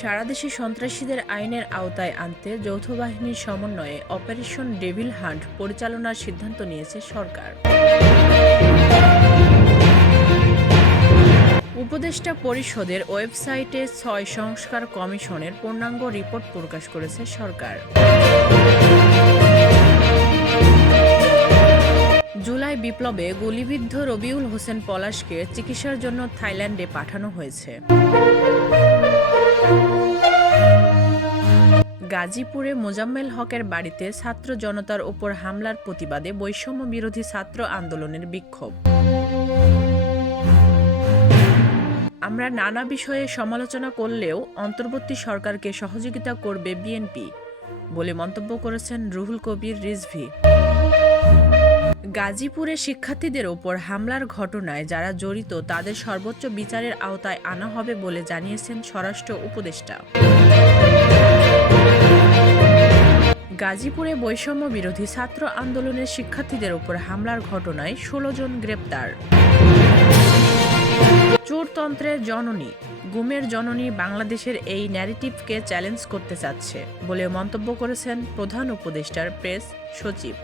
সারা দেশে সন্ত্রাসীদের আইনের আওতায় আনতে যৌথ বাহিনীর সমন্বয়ে অপারেশন ডেভিল হান্ট পরিচালনার সিদ্ধান্ত নিয়েছে সরকার। উপদেষ্টা পরিষদের ওয়েবসাইটে ৬ সংস্কার কমিশনের পূর্ণাঙ্গ রিপোর্ট প্রকাশ করেছে সরকার। জুলাই বিপ্লবে গুলিবিদ্ধ রবিউল হোসেন পলাশকে চিকিৎসার জন্য থাইল্যান্ডে পাঠানো হয়েছে। গাজীপুরে মোজাম্মেল হকের বাড়িতে ছাত্র জনতার ওপর হামলার প্রতিবাদে বৈষম্য বিরোধী ছাত্র আন্দোলনের বিক্ষোভ। আমরা নানা বিষয়ে সমালোচনা করলেও অন্তর্বর্তী সরকারকে সহযোগিতা করবে বিএনপি বলে মন্তব্য করেছেন রুহুল কবির রিজভী। গাজীপুরে শিক্ষার্থীদের ওপর হামলার ঘটনায় যারা জড়িত তাদের সর্বোচ্চ বিচারের আওতায় আনা হবে বলে জানিয়েছেন স্বরাষ্ট্র উপদেষ্টা। গাজীপুরে বৈষম্য বিরোধী ছাত্র আন্দোলনের শিক্ষার্থীদের ওপর হামলার ঘটনায় ১৬ জন গ্রেপ্তার। চোরতন্ত্রের জননী, গুমের জননী বাংলাদেশের এই ন্যারেটিভকে চ্যালেঞ্জ করতে চাচ্ছে বলে মন্তব্য করেছেন প্রধান উপদেষ্টার প্রেস সচিব।